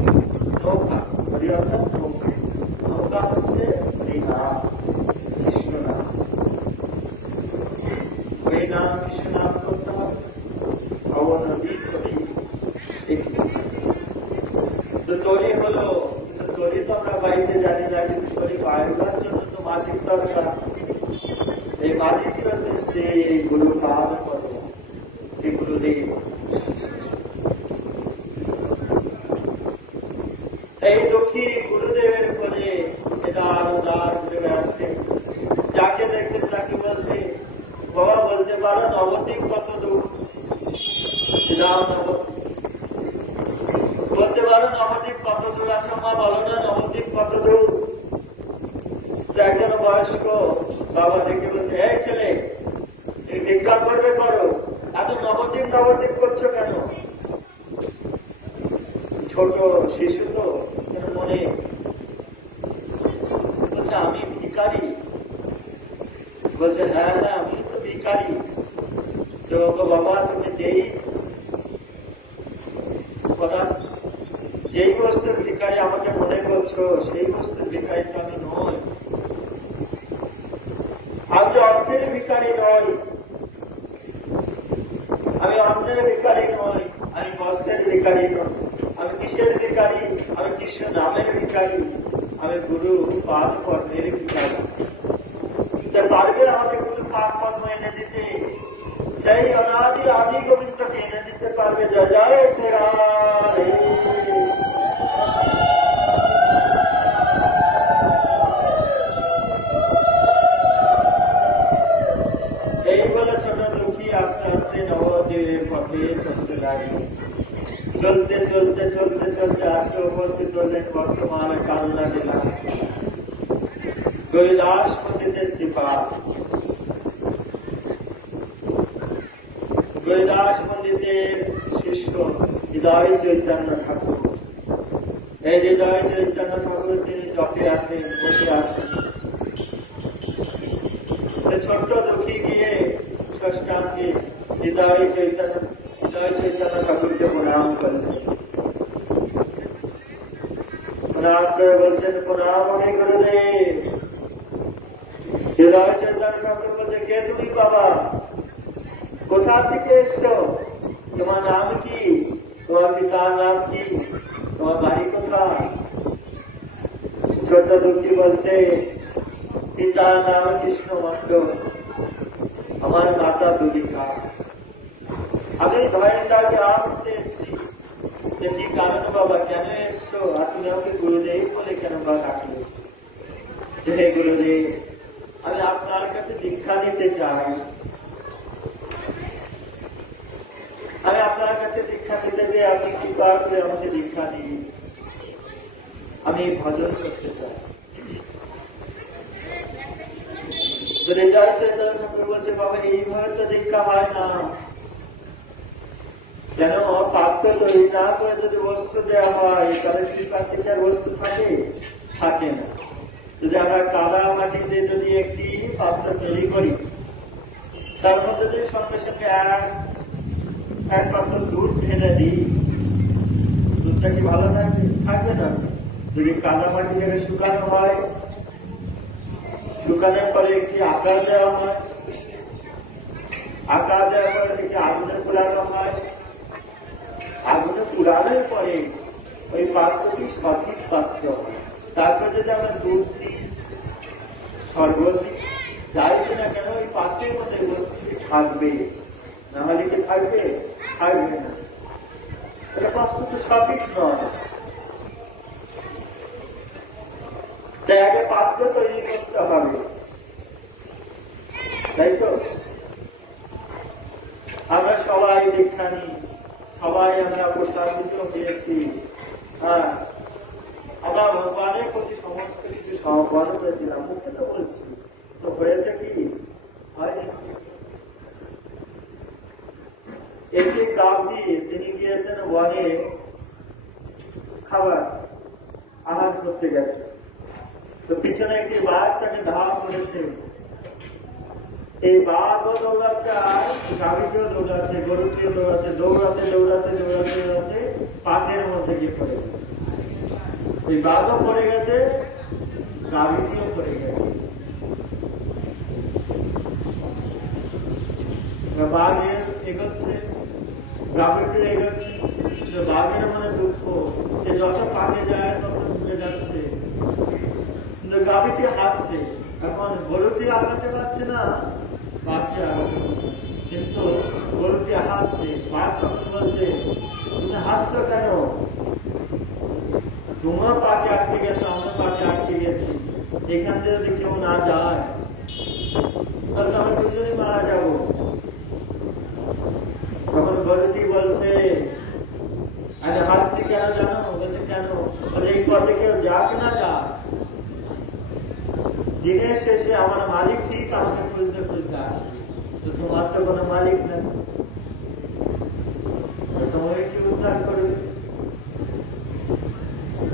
নৌকা, হরি অর্থাৎ নৌকা। নৌকা হচ্ছে এই নাম, কৃষ্ণ নাম। ওই নাম কৃষ্ণ নাম করতে হবে। অবনদী তরি, তো তরি হলো, তরি তো আমরা বাড়িতে জানি না, কিন্তু তরি পাইবার জন্য তো মাঝির দরকার। এই মাঝিটি হচ্ছে সেই গুরু পাদ পদ্ম, এই গুরুদেব। এই দুঃখী গুরুদেবের উপরে এদার উদার ঘুরে বেড়াচ্ছে। যাকে দেখছেন তাকে বলছে, বাবা বলতে পারো নবদ্বীপ কত দূর? বলতে পারো নবদ্বীপ কত দূর আছে? মা বলো না নবদ্বীপ কত দূর? একজন বয়স্ক বাবা দেখে বলছে, এই ছেলে তুমি বিজ্ঞান করবে করো, এত নবদ্বীপ নবদ্বীপ করছো কেন? ছোট শিশু তো মনে বলছে, আমি ভিখারি। বলছে, হ্যাঁ হ্যাঁ আমি তো ভিখারি। তো বাবা তুমি যেই বস্তুর ভিখারি আমাকে মনে করছো, সেই বস্তুর ভিখারি তো আমি নই। আমি অর্থের ভিখারি নই, আমি অন্যের ভিখারি নই, আমি বস্ত্রের ভিখারি নই। আমি কিসের ভিখারি? আমি কৃষ্ণ নামের ভিখারি, আমি গুরু পাদ পদ্মের ভিখারি। পারবে আমাকে গুরু পাদ পদ্ম এনে দিতে? সেই অনাদি আদি গোবিন্দকে এনে দিতে পারবে? জয় জয় শ্রী রাধে। এই বলে ছোট দুঃখী আস্তে আস্তে নবদ্বীপের পথে চলতে লাগে। চলতে চলতে চলতে চলতে আজকে উপস্থিত হলেন বর্তমান কালনা জেলা কৈলাস পন্ডিতের শ্রীপাদ। কৈলাস পন্ডিতের শিষ্য হৃদয় চৈতন্য ঠাকুর। এই হৃদয় চৈতন্য ঠাকুর তিনি জপে আছেন, বসে আছেন। ছোট্ট দুঃখী গিয়ে ষষ্ঠাঙ্গে হৃদয় চৈতন্য ঠাকুরকে প্রণাম করলেন। প্রণাম করে বলছেন, প্রণাম অনেক গুরুদেব। হৃদয় চৈতন্য ঠাকুর বলছে, কে তুমি বাবা? কোথা থেকে এসছো? তোমার নাম কি? তোমার পিতার নাম কি? তোমার বাড়ি কোথায়? ছোট দুঃখী বলছে, পিতার নাম কৃষ্ণ মন্ডল, আমার মাতা দুলিকা। আমি ধরেন্দ্র গ্রাম থেকে এসছি। কি কারণ বাবা, কেন এসছো? আর তুমি আমাকে গুরুদেব বলে কেন বা ডাকলে? হে গুরুদেব, আমি আপনার কাছে দীক্ষা নিতে চাই। আমি আপনার কাছে দীক্ষা নিতে চাই, আপনি কৃপা করে আমাকে দীক্ষা দিন। আমি ভজন করতে চাই। বলছে, বাবা এইভাবে তো দীক্ষা হয় না। কেন? পাত্র তৈরি না করে যদি বস্তু দেওয়া হয়, তাহলে কৃপা থেকে বস্তু থাকে না। যদি আমরা কাদা মাটিতে যদি একটি পাত্র তৈরি করি, তার মধ্যে যদি সঙ্গে সঙ্গে এক পাত্র দুধ ঢেলে দিই, দুধটা কি ভালো থাকবে না? যদি কাদা মাটি থেকে শুকানো হয়, শুকানোর পরে একটি আকার দেওয়া হয়, আকার দেওয়ার পরে একটি আগুনে পোড়ানো হয়, আগুনে পুরানোর পরে ওই পাত্রটি সঠিক পাত্র। তারপরে যদি আমরা দুধ দিই, শরবত দিই, যাই না কেন ওই পাত্রের মধ্যে বস্তুটি থাকবে, না হলে কি থাকবে? থাকবে না। এটা পাত্রটি সঠিক নয়। তাই আগে পাত্র তৈরি করতে হবে, তাই তো? আমরা সবাই দীক্ষা নিই, সবাই আমরা প্রসাদিত হয়েছি। হ্যাঁ, আমরা ভগবানের প্রতি সমস্ত কিছু সমর্পণ করেছিলাম। মুখে তো বলছি, তো হয়েছে কি? হয়নি। একটি কাপ দিয়ে তিনি গিয়েছেন বনে খাবার আহার করতে গেছে। তো পিছনে একটি বাঘ তাকে ধাওয়া করেছে। এই বাঘও দৌড়াচ্ছে, আর গাভীকেও দৌড়াচ্ছে, গরুকেও দৌড়াচ্ছে। দৌড়াতে দৌড়াতে দৌড়াতে দৌড়াতে পাতের মধ্যে গিয়ে পড়ে গেছে। ওই বাঘও পড়ে গেছে, গাভীটিও পড়ে গেছে। বাঘ এগোচ্ছে, গাভীটি এগোচ্ছে, বাঘের মনে দুঃখ, যে যত পাকে যায় তত ডুবে যাচ্ছে, কিন্তু গাভীটি হাসছে। এখন গরুটি আগাতে পারছে না, বাঘটি আগাতে পারছে, কিন্তু গরুটি হাসছে। বাঘ তখন বলছে, তুমি হাসছো কেন? তোমার পাকে আটকে গেছে, আমার পাকে আটকে গেছি, এখান থেকে যদি কেউ না যায় তাহলে আমরা দুজনই মারা যাবো। তখন গরুটি বলছে, আমি হাসছি কেন জানো? বলছে কেন? এই পথে কেউ যাক না যাক, দিনের শেষে আমার মালিক ঠিক আমাকে খুঁজতে খুঁজতে আসবে, তো তোমার তো কোনো মালিক নেই, তোমাকে কি উদ্ধার করবে?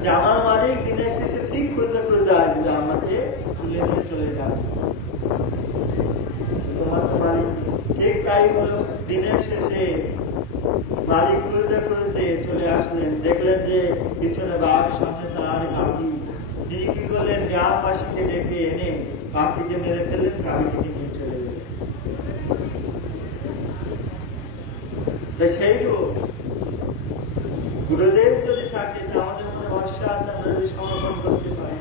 যে আমার মালিক দিনের শেষে ঠিক খুঁজতে খুঁজতে আসবে, আমাকে তুলে নিয়ে চলে যাবে, তোমার তো মালিক। ঠিক তাই হলো, দিনের শেষে মালিক খুঁজতে খুঁজতে চলে আসলেন, দেখলেন যে পিছনে বাঘ, সামনে তার গাভী। তিনি কি করলেন? গ্রামবাসীকে ডেকে এনে বাঘটিকে মেরে ফেললেন, গাভীটিকে নিয়ে চলে গেলেন। সেই গুরুদেব যদি থাকে, আমাদের মনে ভরসা আছে, আমরা যদি সমর্পণ করতে পারি,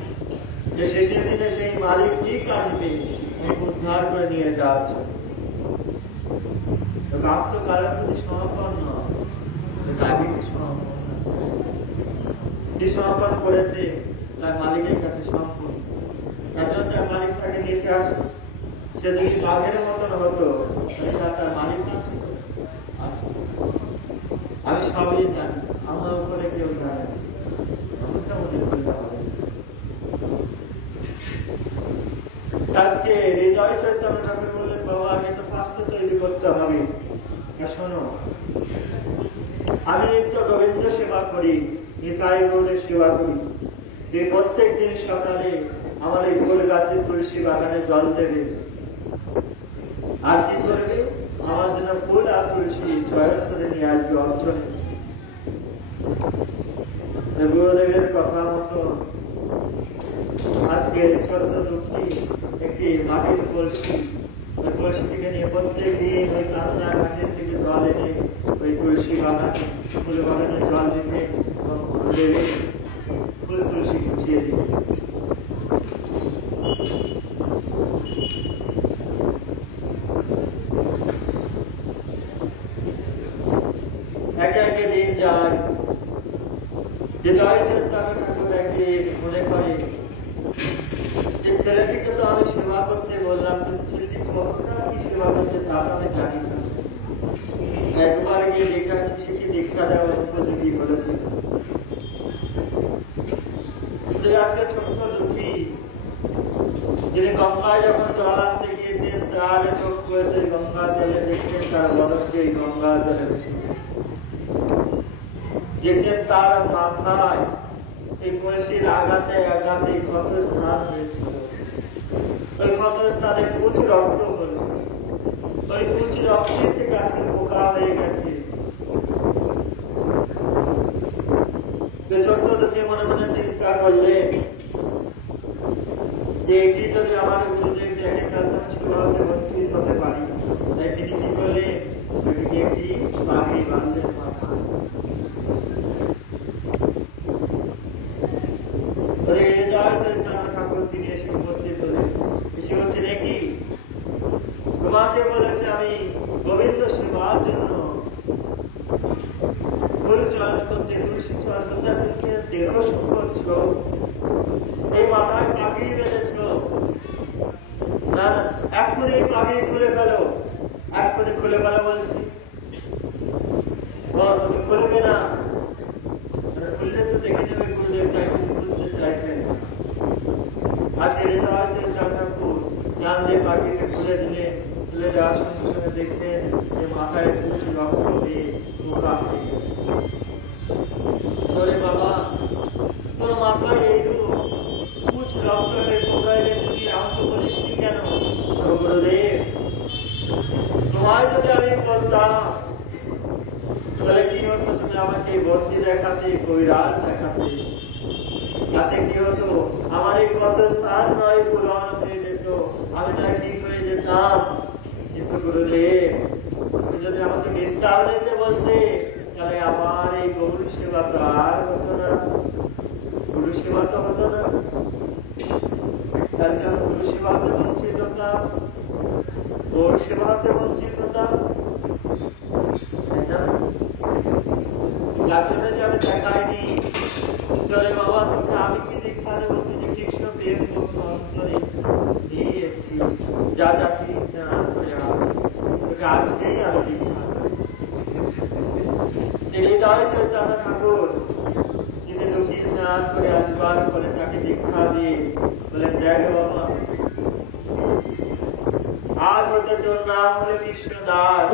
যে শেষের দিনে সেই মালিক ঠিক আসবে উদ্ধার করে নিয়ে যাচ্ছে। বাঘ তো কারোর প্রতি সমর্পণ নয়, গাভীটি সমর্পণ আছে, কি সমর্পণ করেছে তার মালিকের কাছে সম্পূর্ণ। তার জন্য তার মালিক তাকে নিতে আসে। সে যদি বাঘের মতন হতো, তার মালিক আসতো। আমি সবই জানি, আমার উপরে কেউ জানে না, আজকে হৃদয় চৈতন্য ঠাকুর বললেন, বাবা আগে তো পাত্র তৈরি করতে হবে। শোনো, আমি নিত্য গোবিন্দ সেবা করি, নিতাই গৌরের সেবা করি। এই প্রত্যেক দিন সকালে আমার এই ফুল গাছের তুলসী বাগানে জল দেবে, আর কি করবে? আমার জন্য ফুল আর তুলসী চয়ন করে নিয়ে আসবে অর্চনে। গুরুদেবের কথা মতো আজকে ছোট দুঃখী একটি মাটির কলসি, ওই কলসিটিকে নিয়ে প্রত্যেক দিন ওই কান্না ঘাটের থেকে জল এনে ওই তুলসী বাগান, ফুল বাগানে জল রেখে গুরুদেবে ফুল তুলসী গুছিয়ে দিবে। একে একে দিন যায়, হৃদয় চৈতন্য ঠাকুর একদিন মনে করে যে ছেলেটিকে তো আমি সেবা করতে বললাম, কিন্তু ছেলেটি কতটা কি সেবা করছে তা আমি জানি না। একবার গিয়ে দেখা আছে, সে কি দীক্ষা দেওয়ার উপযোগী বলেছে। আজকে ছোট্ট দুঃখী, যিনি গঙ্গায় যখন জল আনতে গিয়েছেন, তার চোখ করেছে গঙ্গা জলে, দেখছেন তার বরফকে গঙ্গা জলে ভেসে দেখছেন তার মাথায় এই কলসির আঘাতে আঘাতে ক্ষত স্থান হয়েছিল। ওই ক্ষত স্থানে কুচ রক্ত হল, ওই কুচ রক্তের থেকে আজকে পোকা হয়ে গেছে। ছোট্ট দুঃখে মনে মনে চিন্তা করলেন যে এটি যদি আমার গুরুদেব দেখে, তাহলে সেভাবে উপস্থিত হতে পারি। তাই তিনি কি করলেন? একটি পাখি বাঁধলেন মাথায়। ঠাকুর তিনি এসে উপস্থিত হলেন, এসে বলছেন, কি তোমাকে বলেছে আমি গোবিন্দ সেবার জন্য ফুল চয়ন করতে, তুলসী চয়ন করতে, তুমি দেহ শুরু করছো, এই মাথায় পাগড়ি বেঁধেছ, না এক্ষুনি এই পাগড়ি খুলে ফেলো, এক্ষুনি খুলে ফেলো বলছি। তুমি খুলবে না, খুললে তো দেখে নেবে গুরুদেব তাকে খুলতে চাইছেন। আজকে হৃদয় চৈতন্য ঠাকুর জ্ঞান দিয়ে পাগড়িকে খুলে দিলে, খুলে যাওয়ার সঙ্গে সঙ্গে দেখছেন যে মাথায় কুচ রক্ত দিয়ে পোকা হয়ে গেছে। তোরে বাবা, তোর মাথায় এইটুকু কুচ রক্ত হয়ে পোকা হয়ে গেছে, তুই আমাকে বলিস নি কেন? গুরুদেব, তোমায় যদি আমি বলতাম তাহলে কি হতো? তুমি আমাকে ভর্তি দেখাতে, কবিরাজ দেখাতে, হৃদয় পূরণ হয়ে যেত, আমি না ঠিক হয়ে যেতাম। কিন্তু গুরুদেব যদি আমাকে বিশ্রাম নিতে বলতে, তাহলে আমার এই গরু সেবা তো আর হতো না, গুরু সেবা তো হতো না। তার জন্য গুরু সেবাতে বঞ্চিত হতাম, গৌর সেবাতে বঞ্চিত হতাম, তাই না? যার জন্য যে আমি দেখাইনি, চলে বাবা তোকে আমি কি দীক্ষা দেবো, তুই যে কৃষ্ণ প্রেম অন্তরে নিয়ে এসছি, যা যা তুই স্নান করে তোকে আজকেই আমি দীক্ষা হৃদয় চৈতন্য ঠাকুর তিনি লুকিয়ে স্নান করে আসবার পরে তাকে দীক্ষা দিয়ে বলেন, দেখ বাবা আজ হতে তোর নাম হলো কৃষ্ণ দাস,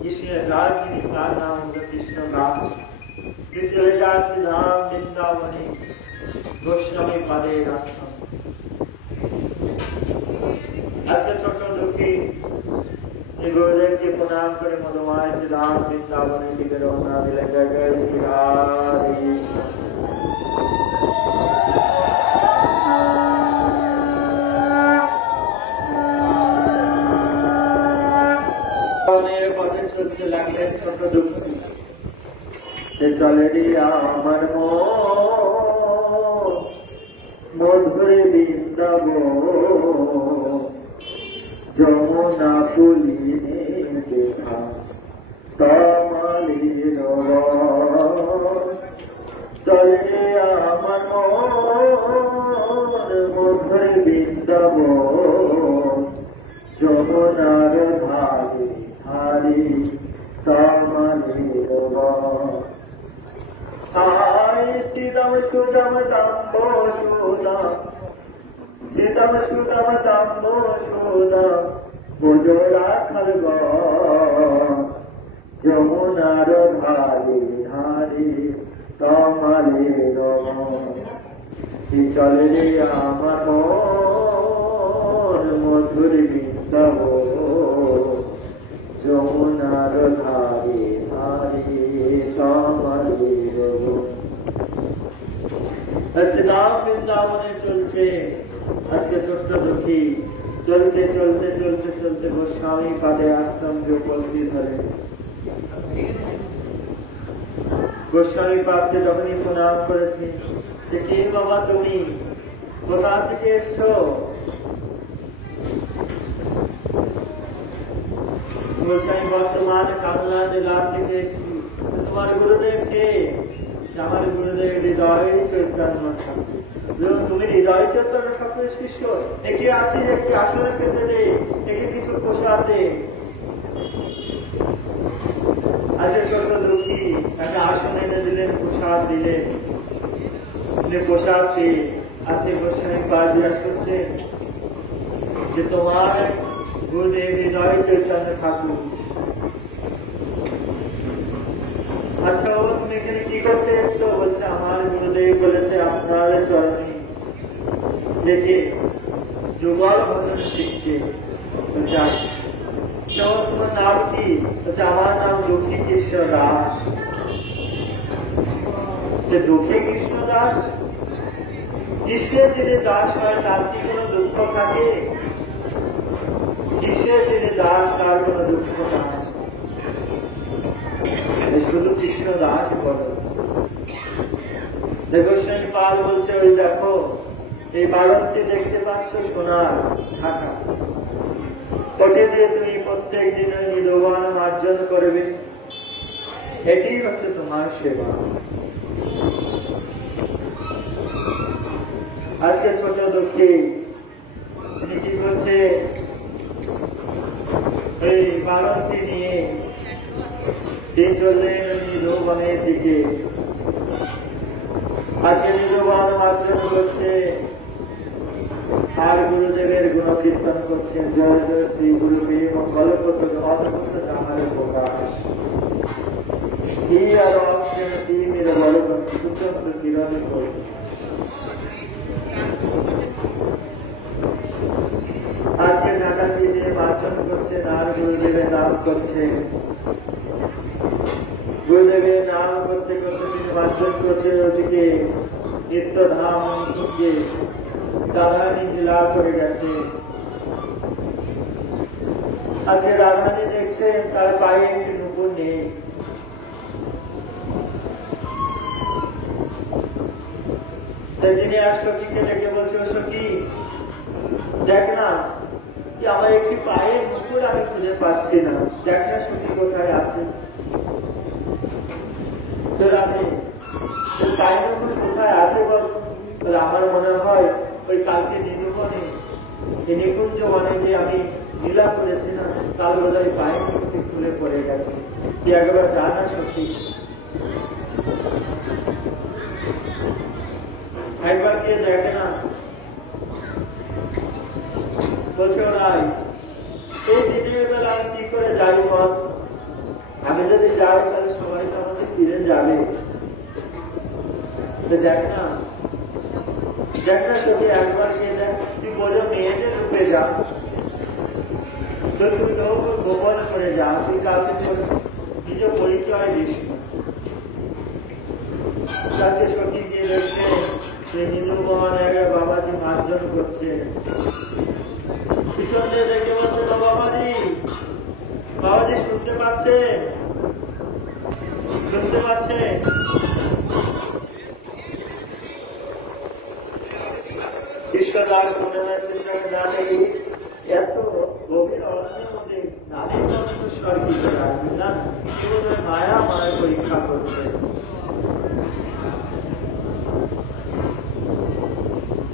কৃষ্ণের দাস যিনি তার নাম হলো কৃষ্ণ দাস। তুই চলে যাস ধাম বৃন্দাবনে গোস্বামী পাদের আশ্রম। আজকে ছোট দুঃখী গুরুদেবকে প্রণাম করে মধুমায় শ্রীরাম বৃন্দাবনের দিকে রওনা দিলেন। জয় জয় শ্রী রাধে কৃষ্ণ। পথে চলতে লাগলেন ছোট দুঃখী। চলে রে আমার মধুরে বৃন্দাবন, যমুনা পুলিনে দেখা তমালির চলে আমার মধুরে বৃন্দাবন, যমুনার ধারে ধারে তমালির শ্রীরাম সুদাম দাম্ব সুদাম, শ্রীরাম সুদাম দাম্ব সুদাম বোঝরা খালব, যমুনার ধারে ধারে তমালে চলে রে আমার মধুর বৃন্দাবন, যমুনার ধারে ধারে তমালে। শ্রীরাম বৃন্দাবনে চলছে। আজকে ছোট্ট দুঃখী চলতে চলতে চলতে চলতে গোস্বামী পাদে আশ্রমকে উপস্থিত হলেন। গোস্বামী পাদকে যখনই প্রণাম করেছে, যে কে বাবা তুমি, কোথা থেকে এসছো? বলছে আমি বর্তমান কামলা জেলা থেকে এসছি। তোমার গুরুদেব কে? আমার গুরুদেব হৃদয় চৈতন্য ঠাকুর। তুমি হৃদয় চৈতন্য ঠাকুর শিষ্য, একে আছে একটি আসনে পেতে দে, একে কিছু প্রসাদ দে। আচ্ছা ছোট দুঃখী একটা আসন এনে দিলেন, প্রসাদ দিলেন। প্রসাদ পেয়ে আছে গোস্বামী পাদ জিজ্ঞাসা করছে যে তোমার গুরুদেব হৃদয় চৈতন্য ঠাকুর, আচ্ছা ও তুমি এখানে কি করতে এসছো? বলছে আমার গুরুদেব বলেছে আপনার চরণে দেখে যুগল ভজন শিখতে। তোমার নাম কি? বলছে আমার নাম দুঃখী কৃষ্ণ দাস। দুঃখী কৃষ্ণ দাস, কৃষ্ণের যিনি দাস হয় তার কি কোনো দুঃখ থাকে? কৃষ্ণের যিনি দাস তার কোনো দুঃখ থাকে? শুধু কৃষ্ণ দাস বলো। গোস্বামী পাল বলছে ওই দেখো এই বালকটি দেখতে পাচ্ছ সোনার ঢাকা, ওটি দিয়ে তুমি প্রত্যেক দিন নির্বাণ মার্জন করবে, এটি হচ্ছে তোমার সেবা। আজকে ছোট দুঃখী কি করছে? এই বালকটি নিয়ে চললেন নির্বাণের দিকে। আজকে নির্বাণ মার্জন করছে আর গুরুদেবের গুণ কীর্তন করছেন। জয় জয় শ্রী গুরুদেব মঙ্গলপত অদ্ভুত আমার প্রকাশ কি আর মেরে বড় সুতন্ত্র কিরণ করে। আজকে ঢাকা দিয়ে মার্জন করছেন আর গুরুদেবের নাম করছেন। গুরুদেবের নাম করতে করতে তিনি মার্জন করছেন ওদিকে নিত্যধাম রাধারানী লীলা করে গেছে। আজকে রাধারানী দেখছেন তার পায়ে একটি নুপুর নেই। তিনি এক সখীকে ডেকে বলছে, ও সখী দেখ না, যে আমার একটি পায়ের নুপুর আমি খুঁজে পাচ্ছি না, দেখ না সখী কোথায় আছে। পায়ের নুপুর কোথায় আছে বল? আমার মনে হয় ওই কালকে নিরূপণে নিকুঞ্জ মানে যে আমি লীলা করেছি না, তার বোধহয় পায়ের নুপুরটি খুলে পড়ে গেছে। তুই একবার জানা সখী, একবার গিয়ে দেখে না। বলছে ওরাই এই দিনের বেলা আমি কি করে যাই বল? আমি যদি যাই তাহলে সবাই তো আমাকে চিনে যাবে। দেখ না, দেখ না তোকে একবার গিয়ে দেখ। তুই বলো মেয়েদের রূপে যা, তো তুই লোক গোপন করে যা, তুই কাউকে নিজ পরিচয় দিস না। কাছে সখী গিয়ে দেখছে যে নীলুমোহন বাবাজি মার্জন করছে। পিছন দিয়ে দেখে বলছে, বাবাজি বাবাজি শুনতে পাচ্ছে, শুনতে পাচ্ছে। ঈশ্বরদাস মনে হয় চিন্তা জানে এত গভীর অরণ্যের মধ্যে নারীর স্বর কি করে আসবে না, মায়া মায়ের পরীক্ষা করছে।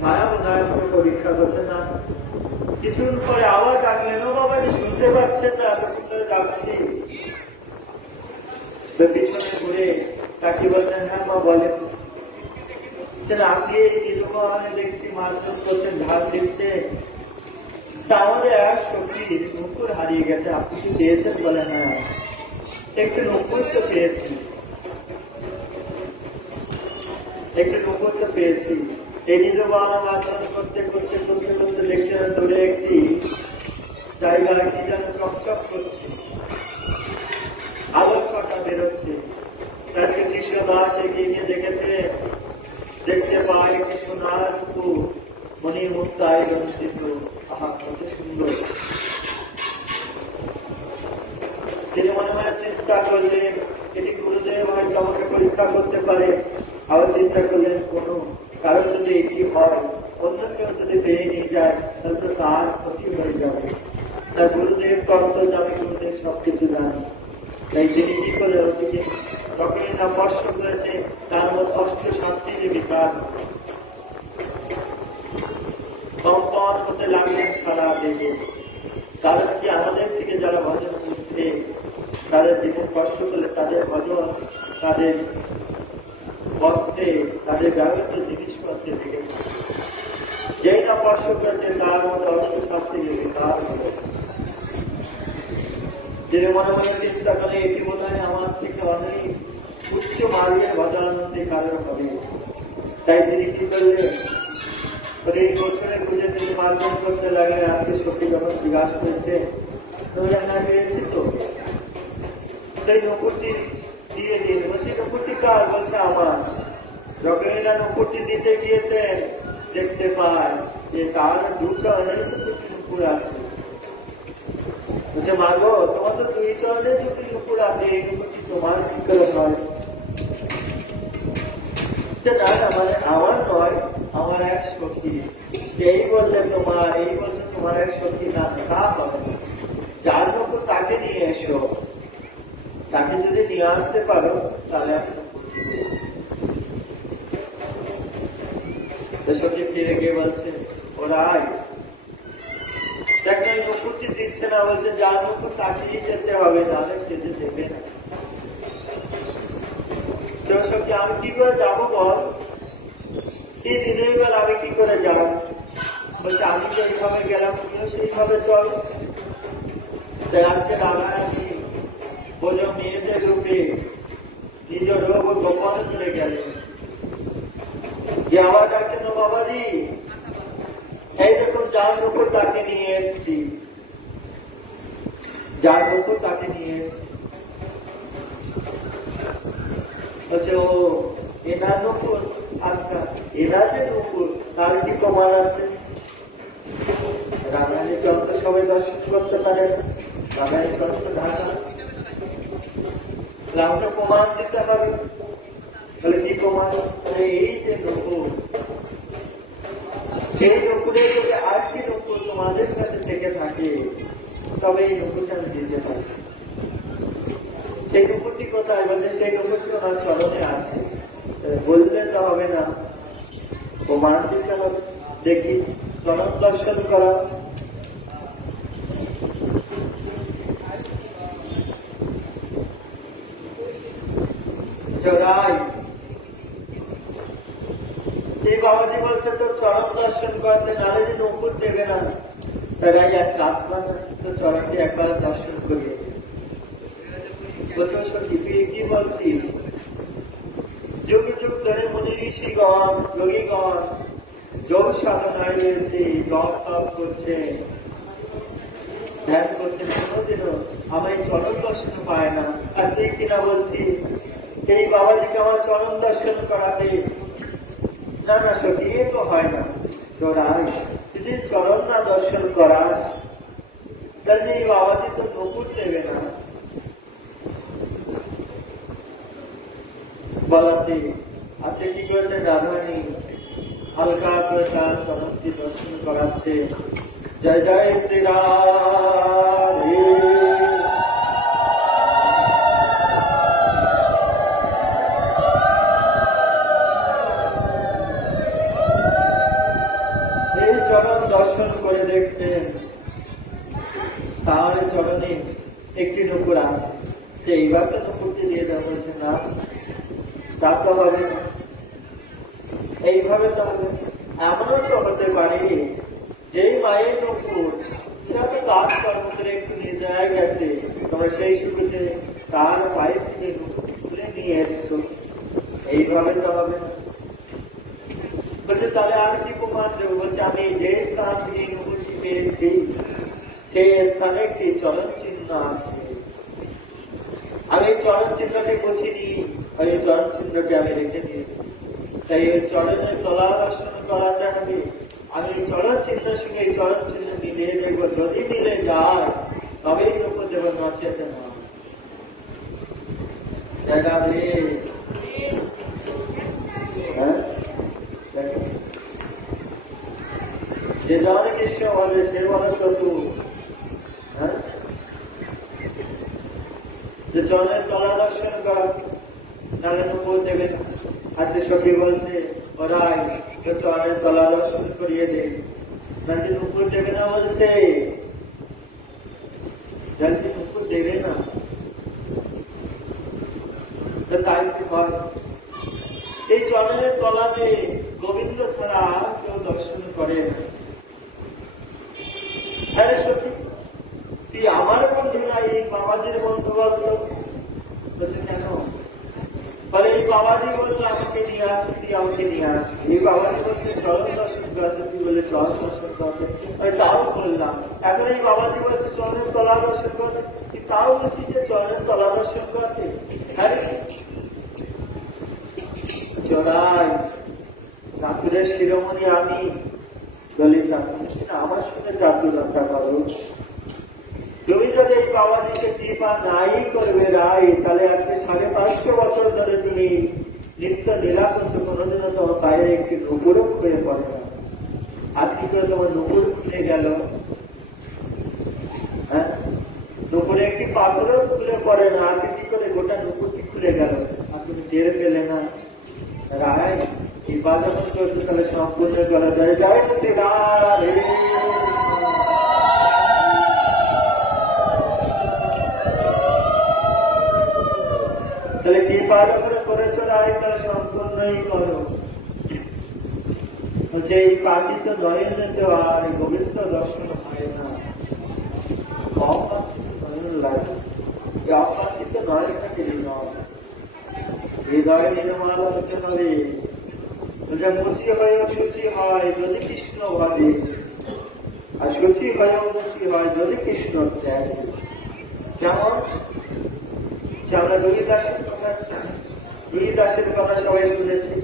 মায়া বোধহয় পরীক্ষা করছে না। কিছুদিন পরে আবার ডাকলেন, ও বাবাজি শুনতে পাচ্ছেন না, এতক্ষণ ধরে ডাকছি। পিছনে ঘুরে তাকে বললেন, হ্যাঁ মা বলেন। আপনি নীলুমোহনে দেখছি মার্জন করছেন, ঢাল দিচ্ছে, তাহলে এক সখীর নুপুর হারিয়ে গেছে, আপনি কি পেয়েছেন? বলে হ্যাঁ, একটু নুপুর তো পেয়েছি, একটু নুপুর তো পেয়েছি। এই নীলুমোহন মার্জন করতে করতে করতে করতে দেখছেন দূরে একটি জায়গায় কি যেন চকচক করছে, আলোর ছটা বেরোচ্ছে। আজকে কৃষ্ণদাস এগিয়ে গিয়ে দেখেছে, দেখতে পায় একটি সোনার নুপুর মণি মুক্তায় রঞ্জিত। আহা কত সুন্দর! তিনি মনে মনে চিন্তা করলেন, এটি গুরুদেব হয়তো আমাকে পরীক্ষা করতে পারে। আবার চিন্তা করলেন, কোন কারো যদি এটি হয়, অন্য কেউ যদি পেয়ে নিয়ে যায়, তাহলে তো তার ক্ষতি হয়ে যাবে। তার গুরুদেব কত জানে, গুরুদেব সবকিছু জানে। তাই তিনি কি করে ওটিকে তখনই না স্পর্শ করেছে, তার মধ্যে অষ্ট শান্তি যে বিকার কম্পন হতে লাগলেন সারা দেশে। কারণ কি আমাদের থেকে যারা ভজন করছে, তাদের জীবন কষ্ট করলে তাদের ভজন, তাদের বস্ত্রে, তাদের ব্যবহৃত জিনিসপত্রে থেকে যেই না স্পর্শ করেছে, তার মধ্যে অষ্ট শান্তি যে বিকার। তিনি মনে মনে চিন্তা করে, এটি বোধ হয় আমার থেকে অনেক উচ্চ মার্গের ভজনানন্দে কারণ হবে। তাই তিনি কি করলেন, এই বছরে খুঁজে তিনি মার্জন করতে লাগলেন। আজকে সত্যি যখন জিজ্ঞাসা করেছে, না পেয়েছি তো, সেই নুপুরটি দিয়ে দিন। বলছি নুপুরটি কার? বলছে আমার। যখন এরা নুপুরটি দিতে গিয়েছেন, দেখতে পায় যে তার দুটো অনেক নুপুর আছে। বলছে মাগো, তোমার তো দুই চরণে দুটি নুপুর আছে, এই নুপুরটি তোমার কি করে হয়? না না, মানে আমার নয়, আমার এক সখী। এই বললে তোমার, এই বলছে তোমার এক সখী। না, তা হবে না। যার নুপুর তাকে নিয়ে এসো, তাকে যদি নিয়ে আসতে পারো তাহলে আমি সখী ফিরে গিয়ে বলছে, ওরাই দেখেন নুপুরটি দিচ্ছে না। বলছে যার নুপুর তাকেই যেতে হবে, তাহলে সে যে দেবে না। সখী আমি কি করে যাবো বল? এই দিনের বেলা আমি কি করে যাব? বলছে আমি তো এইভাবে গেলাম, তুমিও সেইভাবে চল। তাই আজকে রাধারানী বোঝো মেয়েদের রূপে নিজ রোগ গোপনে চলে গেলেন, যে আমার কাছে নো বাবাজি, এই দেখুন যার উপর তাকে নিয়ে এসছি, যার উপর তাকে নিয়ে এসছি। বলছে ও এনার নুপুর? আচ্ছা, এরা যে নুপুর, তার কি প্রমাণ আছে? রামায়ণের চন্দ্র সবাই দর্শন করতে পারে, রামায়ণের চন্দ্র ঢাকা, রামকে প্রমাণ দিতে হবে। তাহলে কি প্রমাণ? এই যে নকুল, এই নকুলের যদি আর কি নকুল তোমাদের কাছে থেকে থাকে, তবে এই নকুলটা আমি দিতে পারি। সেই নকুলটি কোথায়? বলছে সেই নকুলটি আমার চরণে আছে। বললে তো হবে না, প্রমাণ দিতে হবে। দেখি, চরণ দর্শন করা। জগাই এই বাবাজি বলছে তো চরণ দর্শন করতে, নাহলে যে নকুল দেবে না। তারাই এক কাজ করে, তো চরণটি একবার দর্শন করিয়ে কি বলছিস? যুগ যুগ ধরে মুনি ঋষিগণ, যোগীগণ যোগ সাধনায় রয়েছে, জপ তপ করছে, ধ্যান করছে, কোনোদিনও আমার চরণ দর্শন পায় না। আর তুই কিনা বলছি এই বাবাজিকে আমার চরণ দর্শন করাতে? না না সখী, এ তো হয় না। তোরাই যদি চরণ না দর্শন করাস, তাহলে এই বাবাজি তো নকুল দেবে না। বলাতে আছে কি করেছে, রাধারানী হালকা করে তার চরণটি দর্শন করাচ্ছে। জয় জয় শ্রী রাধে। এই চরণ দর্শন করে দেখছেন তার চরণে একটি নকুল আছে, এইবার তো নকুলটি দিয়ে দেওয়া হয়েছে না, তা তো হবে না। এইভাবে তো হবে। এমনও তো হতে পারে যেই মায়ের নকুল সেটা তো কাজ কর্মদের একটু নিয়ে যাওয়া গেছে, তোমরা সেই সুবিধে তার পায়ের থেকে নকুল তুলে নিয়ে এসছো, এইভাবে তো হবে না। বলছে তাহলে আর কি প্রমাণ দেবো? বলছে আমি যে স্থান থেকে নকুলটি পেয়েছি সেই স্থানে একটি চরণ চিহ্ন আছে। আমি এই চরণ চিহ্নটি বুঝিনি, ওই চরণ চিহ্নটি আমি রেখে দিয়েছি। তাই ওই চরণের তলা দর্শন করাটা হবে। আমি চরণ চিহ্নের সঙ্গে এই চরণ চিহ্ন মিলিয়ে দেখবো, যদি মিলে যায় তবেই লোক দেব, নচেতে না। জায়গা দিয়ে যে জনে কৃষ্ণ বলে সে বলে শত্রু। যে চরণের তলা দর্শন কর, নাহলে নকুল দেবে না। আসে সখী বলছে ওরাই চরণের তলা দর্শন করিয়ে দে, নাকি নকুল দেবে না। বলছে জলদি নকুল দেবে না, তাই কি হয়? এই চরণের তলাতে গোবিন্দ ছাড়া কেউ দর্শন করে না। আরে সখী তুই আমার বন্ধু না, এই বাবাজির বন্ধু বলতো? বলছে কেন? বলে এই বাবাজি বলতো আমাকে নিয়ে আসতে, তুই আমাকে নিয়ে আসবি। এই বাবাজি বলছে চরণ দর্শন করতে, তুই বলে চরণ দর্শন করতে, আমি তাও বললাম। এখন এই বাবাজি বলছে চরণের তলা দর্শন করতে, তুই তাও বলছি যে চরণের তলা দর্শন করতে। হ্যাঁ চড়াই ঠাকুরের শিরোমণি আমি, বলি আমার সঙ্গে চাতুরতা করো। তুমি যদি এই বাবাজিকে কৃপা নাই করবে রাই, তাহলে আজকে 550 বছর ধরে তুমি নিত্য লীলা করছো, কোনোদিনও তোমার বাইরে একটি নুপুরও খুলে পড়ে না। আজ কি করে তোমার নুপুর খুলে গেল? হ্যাঁ, নুপুরে একটি পাথরও খুলে পড়ে না, আজকে কি করে গোটা নুপুরটি খুলে গেল? আর তুমি টের পেলে না? রায় কৃপা যখন করছো তাহলে সম্পূর্ণ করা যায়। জয় শ্রী রাধে। তাহলে কৃপা যখন করেছো রায়, তাহলে সম্পূর্ণই করো। যে এই পাতিত নয়ন তো আর গোবিন্দ দর্শন হয় না, অপাতিত নয়ন লাগে। এই অপাতিত নয়নটাকে হৃদয় নির্মল হতে হবে। মুচি হয়েও শুচি হয় যদি কৃষ্ণ ভাবে, আর শুচি হয়েও মুচি হয় যদি কৃষ্ণ ত্যাগ। যেমন আমরা রুগী দাসের কথা সবাই শুনেছি।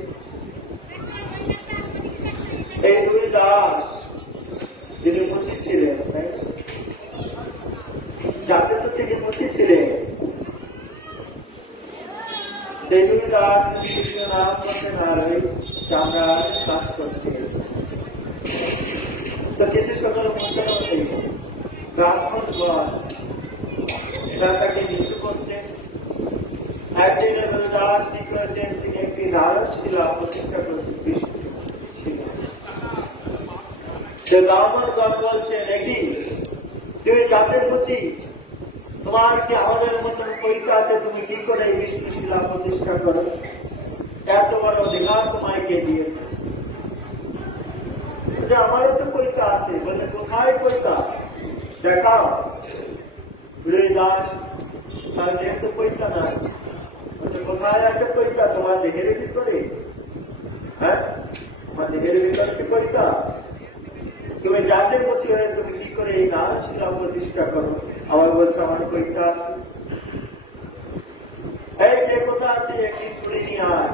ওই চামড়ার কাজ করতে। তো কিছু সকল মধ্যে ব্রাহ্মণ গণ এরা তাকে নিচু করতেন। একদিন দাস কি করেছেন, তিনি একটি ধারণশিলা প্রতিষ্ঠা করতে ছিলেন। ব্রাহ্মণ গণ বলছেন, একই তুমি জাতের বুঝি, তোমার কি আমাদের মতন পৈতা আছে, তুমি কি করে এই বিষ্ণুশিলা প্রতিষ্ঠা করো? এত বড় অধিকার তোমায় কে দিয়েছে? আমারও তো পৈতা আছে। বলে কোথায় পৈতা দেখাও। দাস তার যেহেতু পৈতা নাই, কোথায় আছে পৈতা? তোমার দেহের ভিতরে। হ্যাঁ, তোমার দেহের ভিতরে কি পৈতা? তুমি জাতের বসে হয়ে তুমি কি করে এই ধারণশিলা প্রতিষ্ঠা করো? আবার বলছো আমার পৈতা আছে। এই যে কোথায় আছে একটি ছুড়ে নিয়ে আয়,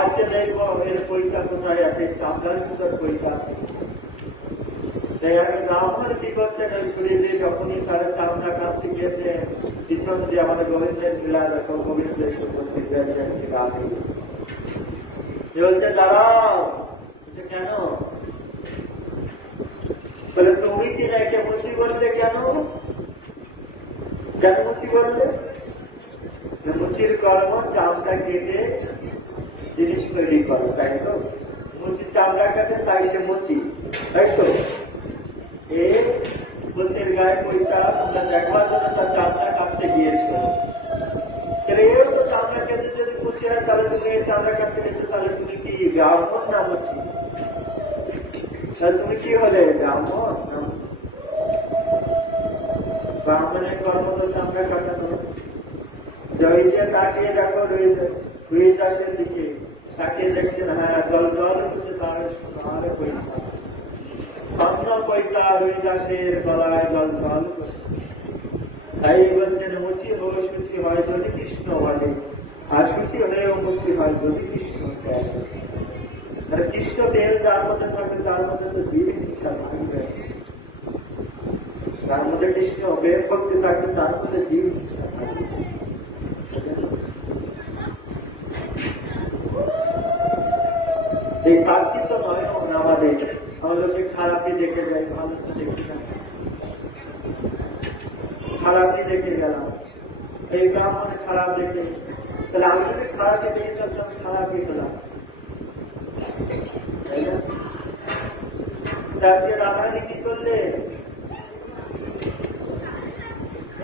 আজকে দেখবো এর পৈতা কোথায় আছে, চামড়ার ভিতর পৈতা আছে। ব্রাহ্মণ কি করছেন, ওই ছুড়ে দিয়ে যখনই তারা চামড়া কাটতে গিয়েছে, পিছন দিয়ে আমাদের গোবিন্দের মিলা দেখো, গোবিন্দের উপস্থিত হয়েছে একটি রাধে। বলছে দাঁড়াও। কেন? বলে তুমি কি না একে মুচি বললে? কেন কেন মুচি বললে? মুচির কর্ম চামড়া কেটে জিনিস তৈরি করো, তাই তো? মুচির চামড়া কাটে, তাই সে মুচি, তাই তো? এ মুচির গায়ে পৈতা তোমরা দেখবার জন্য তার চামড়া কাটতে গিয়েছ। এও তো চামড়া কেটে যদি মুচি হয়, তাহলে তুমি চামড়া কাটতে গেছো, তাহলে তুমি কি ব্রাহ্মণ না মুচি? তাহলে তুমি কি হলে? ব্রাহ্মণ। ব্রাহ্মণের কর্ম তো চামড়া কাটানো। জয়ীকে তাকিয়ে দেখো রুই চাষের দিকে, তাকিয়ে দেখছেন, হ্যাঁ জল জল হচ্ছে তার সোনার পৈতা, স্বর্ণ পৈতা রুই চাষের গলায় জল জল। তাই বলছেন মুচি হলো সুচি হয় যদি কৃষ্ণ বলে, আর সুচি হলেও মুচি হয় যদি কৃষ্ণ দেয়। কৃষ্ণ তেল যার মধ্যে থাকবে তার মধ্যে তো জীব ইচ্ছা থাকবে, তার মধ্যে কৃষ্ণ বের করতে থাকবে তার মধ্যে জীব ইচ্ছা থাকবে। এই কাজটি তো নয় আমাদের, আমাদেরকে খারাপই দেখে যাই, ভালো তো দেখি না, খারাপই দেখে গেলাম। এই ব্রাহ্মণ খারাপ দেখে, তাহলে আমি যদি খারাপই দেখে চলছি, আমি খারাপই হলাম। তাকে রাধারানী কি করলে?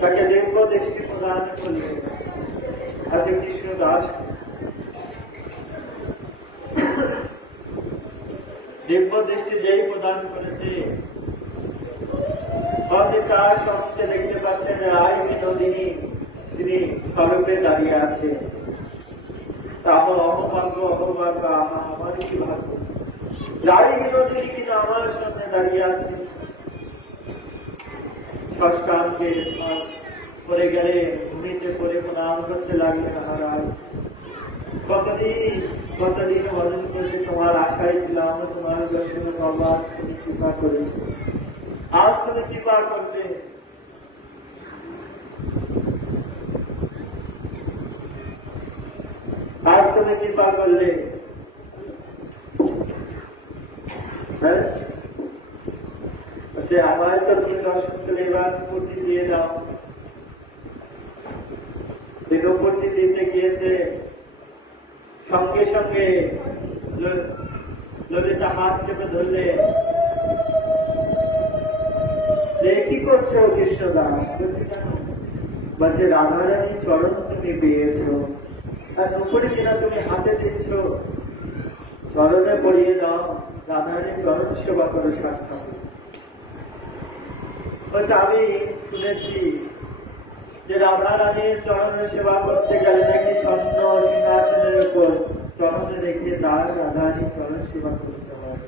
তাকে দেব দেশকে প্রদান করলে। আজকে কৃষ্ণ দাস দেব দেশকে যেই প্রদান করেছে, তার সমস্ত দেখতে পাচ্ছেন রায় বিনোদিনী তিনি স্বরূপে দাঁড়িয়ে আছে। তাহলে অহভাগ্য অহভাগ্য আমার কি ভাগ্য, রায় বিনোদিনী কিনা আমার সামনে দাঁড়িয়ে আছে। ষষ্ঠাঙ্গে পরে গেলে ভূমিতে পরে প্রণাম করতে লাগলে, মহারাজ কতদিন ভজন করতে তোমার আশায় ছিলাম, তোমার দর্শন করবার তুমি কৃপা করে, আজ তুমি কৃপা করবে। আজ তুমি কৃপা করলে, আমার তো তুমি দর্শন করে এবার মূর্তি দিয়ে দাও। মূর্তি দিতে গিয়েছে, সঙ্গে সঙ্গে ললিতা হাত চেপে ধরলে, কি করছো কৃষ্ণদাস? বলছে রাধারানী চরণ তুমি পেয়েছ, আর দুপুরে কিনা তুমি হাতে দিচ্ছ, চরণে পড়িয়ে দাও, রাধারানী চরণ সেবা করো সার্থক। বলছে আমি শুনেছি যে রাধারানীর চরণে সেবা করতে গেলে নাকি স্বর্ণ সিংহাসনের উপর চরণে রেখে তার রাধারানীর চরণ সেবা করতে হয়।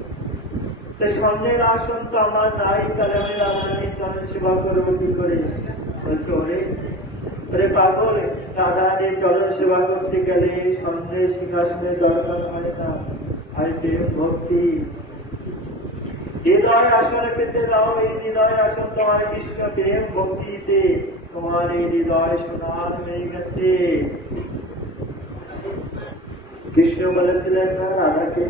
স্বর্ণের আসন তো আমার নাই, তাহলে আমি রাধারানীর চরণ সেবা করবো কি করে? বলছে ওরে পাগল, রাধারানীর চরণ সেবা করতে গেলে স্বর্ণের সিংহাসনের দরকার হয় না, আর প্রেম ভক্তি হৃদয় আসনে পেতে দাও। এই হৃদয় আসন তোমার কৃষ্ণ প্রেম ভক্তিতে তোমার এই হৃদয় সোনার হয়ে গেছে। কৃষ্ণ বলেছিলেন না রাধাকে,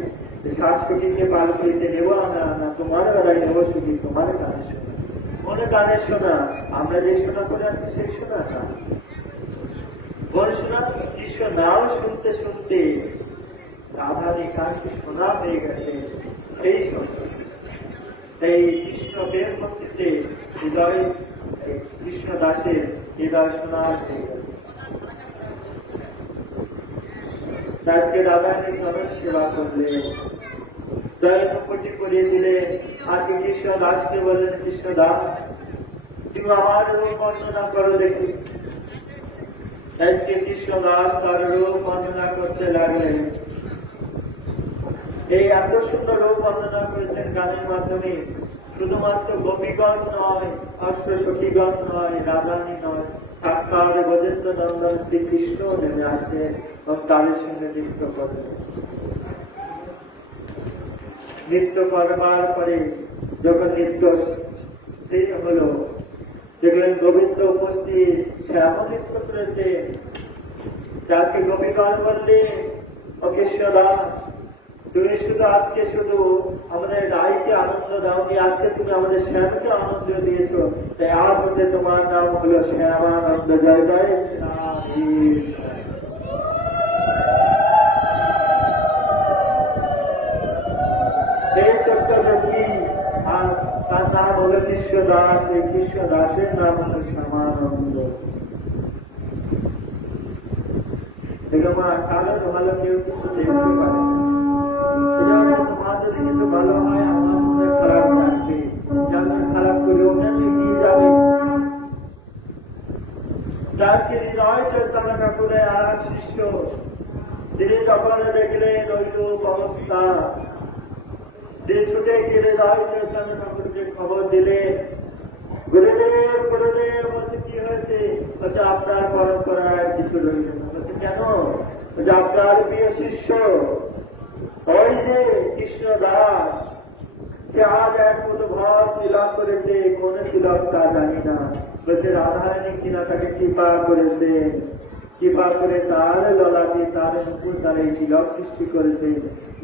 শাশ্বতীকে পাল করিতে নেব না, তোমার বেলায় নেব, শুধু তোমার কানে শোনা, মনে কানে শোনা। আমরা যে শোনা করে আছি সেই শোনা না, মনে শোনা। কৃষ্ণ নাম শুনতে শুনতে রাধার একান্তে শোনা হয়ে গেছে সেই শোনা। এই কৃষ্ণ প্রেম ভক্তিতে হৃদয়, কৃষ্ণ দাসের হৃদয় শোনা হয়ে গেছে। আজকে রাধাকে চরণ সেবা করলে, জয়নপটি করিয়ে দিলে। আজকে কৃষ্ণ দাসকে বললেন, কৃষ্ণ দাস তুমি আমার রূপ বর্ণনা করো দেখি। আজকে কৃষ্ণ দাস তার রূপ বর্ণনা করতে লাগলেন। এই এত সুন্দর রূপ বর্ণনা করেছেন গানের মাধ্যমে। শুধুমাত্র গোপীগণ নয়, অষ্টসখীগণ নয়, রাধানী নয়, সাক্ষাৎ ব্রজেন্দ্র নন্দন শ্রীকৃষ্ণ নেমে আসেন এবং তাদের সঙ্গে নৃত্য করেন। নৃত্য করবার পরে যখন নৃত্য শেষ হল, দেখলেন গোবিন্দ উপস্থিত, শ্যাম নৃত্য করেছে। যাকে গোপীগণ বললে, ও কৃষ্ণ দাস তুমি শুধু আজকে শুধু আমাদের রায়কে আনন্দ দাওনি, আজকে তুমি আমাদের শ্যামকে আনন্দ দিয়েছ, তাই আজ হতে তোমার নাম হলো শ্যামানন্দ। জয় জয় এই চক্রবর্তী, আর তার নাম হলো কৃষ্ণ দাস। এই কৃষ্ণ দাসের নাম হলো শ্যামানন্দ। কারণ ভালো কেউ কিছু দেখতে পারে তোমার যদি কিছু ভালো হয়, আমার মনে খারাপ থাকবে, যেমন খারাপ করে ওখানে এগিয়ে যাবে। যাকে হৃদয় চৈতন্য ঠাকুরের আর শিষ্য, তিনি যখন দেখলেন ওই রূপ অবস্থা, যে ছুটে গেলে হৃদয় চৈতন্য ঠাকুরকে খবর দিলেন, গুরুদেব গুরুদেব বলছে কি হয়েছে? বলছে আপনার পরম্পরায় কিছু রয়েছে না। বলছে কেন? বলছে আপনার প্রিয় শিষ্য ওই যে কৃষ্ণ দাস, সে আজ এক মতো ভাব তিলক করেছে, কোন তিলক তা জানি না। বলছে রাধারানী কিনা তাকে কৃপা করেছে, কৃপা করে তার ললাটে তার নুপুর দ্বারা এই তিলক সৃষ্টি করেছে,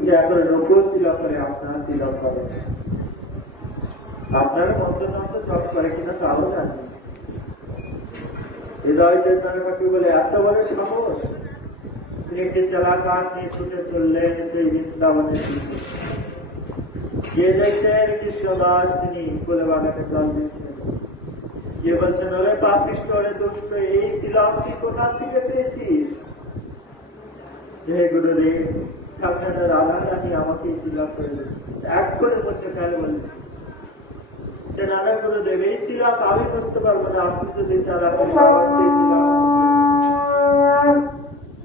যে এখন নুপুর তিলক করে আপনার তিলক করে। আপনারা মন্ত্রতন্ত্র জপ করে কিনা তাও জানি। হৃদয় চৈতন্য ঠাকুর বলে এত বড় সাহস, তিনি একটি চালাকার নিয়ে ছুটে চললেন সেই বৃন্দাবনের দিকে। গিয়ে দেখছেন কৃষ্ণ দাস, তিনি কোলে বাগানে জল দিচ্ছেন। গিয়ে বলছেন, ওরে পাপিষ্ঠ, ওরে দুষ্ট, এই তিলক তুই কোথা থেকে পেয়েছিস? হে গুরুদেব, সামনে রাধারানী আমাকে তিলক করে এক করে বসে ফেলে বলছে। সে নানা গুরুদেব, এই তিলক আমি বুঝতে পারবো না, আপনি যদি চালাকের সাহায্যে তিলক,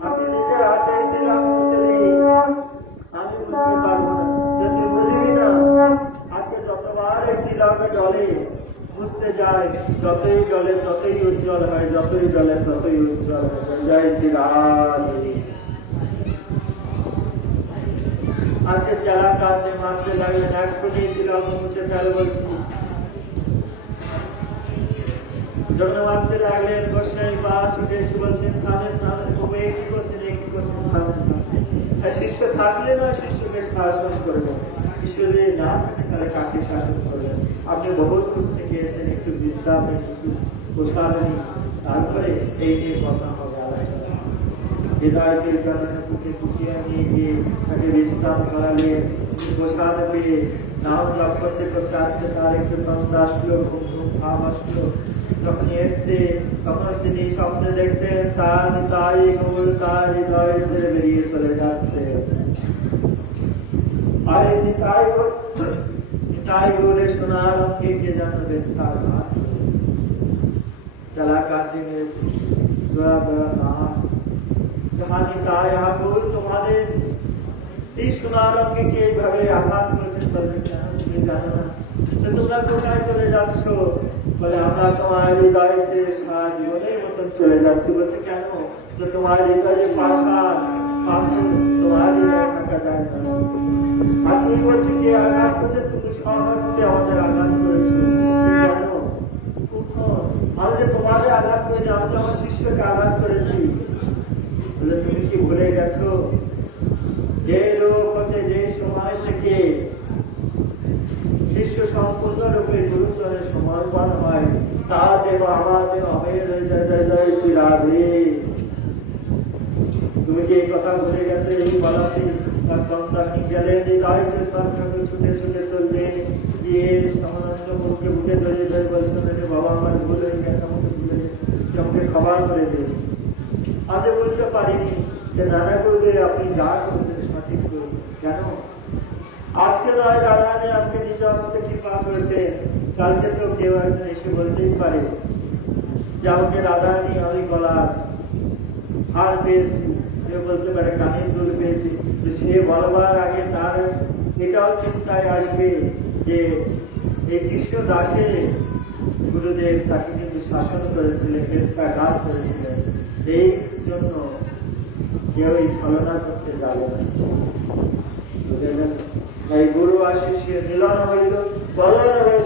আপনি নিজের হাতে তিলক মুছে দিন, আমি বুঝতে পারবো না। যদি বুঝবি না, আজকে যতবার এই তিলকে জলে বুঝতে যায়, যতই জলে ততই উজ্জ্বল হয়, যতই জলে ততই উজ্জ্বল হয়। জয় শ্রী রাধে। আজকে চালা কাঁদতে মারতে লাগলেন, এক কোটি তিলক মুছে ফেলে বলছি। যখন মারতে লাগলেন, গোসাই পা ছুটে এসে বলছেন, থামেন থামেন, তুমি কি করছেন, কি করছেন, থামেন থামেন। আর শিষ্য থাকলে না শিষ্যকে শাসন করবেন, ঈশ্বরে না থাকে তাহলে কাকে শাসন করবেন? আপনি বহুত দূর থেকে এসেছেন, একটু বিশ্রাম নিন, একটু প্রসাদ নিন, তারপরে এই নিয়ে কথা হবে আলোচনা। হৃদয় চৈতন্য ঠাকুরকে কুটিয়ে নিয়ে গিয়ে তাকে বিশ্রাম করালে, প্রসাদ পেয়ে নাম জপ করতে করতে আসতে তার একটু তন্ত্র আসলো, ঘুম ভাব আসলো। যখন এসছে তখন তিনি স্বপ্নে দেখছেন তার তাই গোল তার হৃদয় ছেড়ে বেরিয়ে চলে যাচ্ছে। আর এই নিতাই গোলে সোনার অঙ্কে কে জানবেন তার হাত চালা কাটে গেছে, দোয়া দোয়া হাত নিতাই হাকুর তোমাদের এই সোনার অঙ্গে কে এইভাবে আঘাত করেছেন, বলবেন কেন তুমি জানো না? তোমরা কোথায় চলে যাচ্ছ? বলে আমরা তোমার হৃদয় ছেড়ে সারা জীবনের মতন চলে যাচ্ছি। বলছে কেন? তোমার হৃদয়ে পাষাণ, তোমার হৃদয়ে থাকা যায় না। আর তুমি বলছি কে আঘাত করেছে? তুমি সহস্তে আমাদের আঘাত করেছো, কেন? আমি যে তোমাদের আঘাত করেছি, আমি তো আমার শিষ্যকে আঘাত করেছি। বলে তুমি কি ভুলে গেছো যে রোগ হতে যে সময় থেকে শিষ্য সম্পূর্ণরূপে গুরুচরণে সমর্পণ হয় তা দেব আমাদের অভয় জয় জয় জয় শ্রী রাধে। তুমি যে এই কথা বলে গেছো এই বলাতে গেলেন ছুটে ছুটে চললেন গিয়ে সমানন্দ মুখকে বুকে ধরে ধরে বলছেন বাবা আমার ভুল হয়ে গেছে আমাকে ভুলে আমাকে ক্ষমা করে দেন। আজ বলতে পারিনি যে নানা করবে আপনি যা করেছেন সঠিক করুন। কেন আজকে নয় দাদা আপনি নিজ হস্তে কৃপা করেছেন, কালকে তো কেউ একজন এসে বলতেই পারে যে আমাকে রাধারানী আমি গলার হার পেয়েছি, কেউ বলতে পারে কানের দুল পেয়েছি। তো সে বলবার আগে তার এটাও চিন্তায় আসবে যে এই কৃষ্ণ দাসে গুরুদেব তাকে কিন্তু শাসন করেছিলেন, ঘাত করেছিলেন, এই জন্য কেউ এই ছলনা করতে যাবে না। এই গুরু আশিস মিলন হইল বলন হয়ে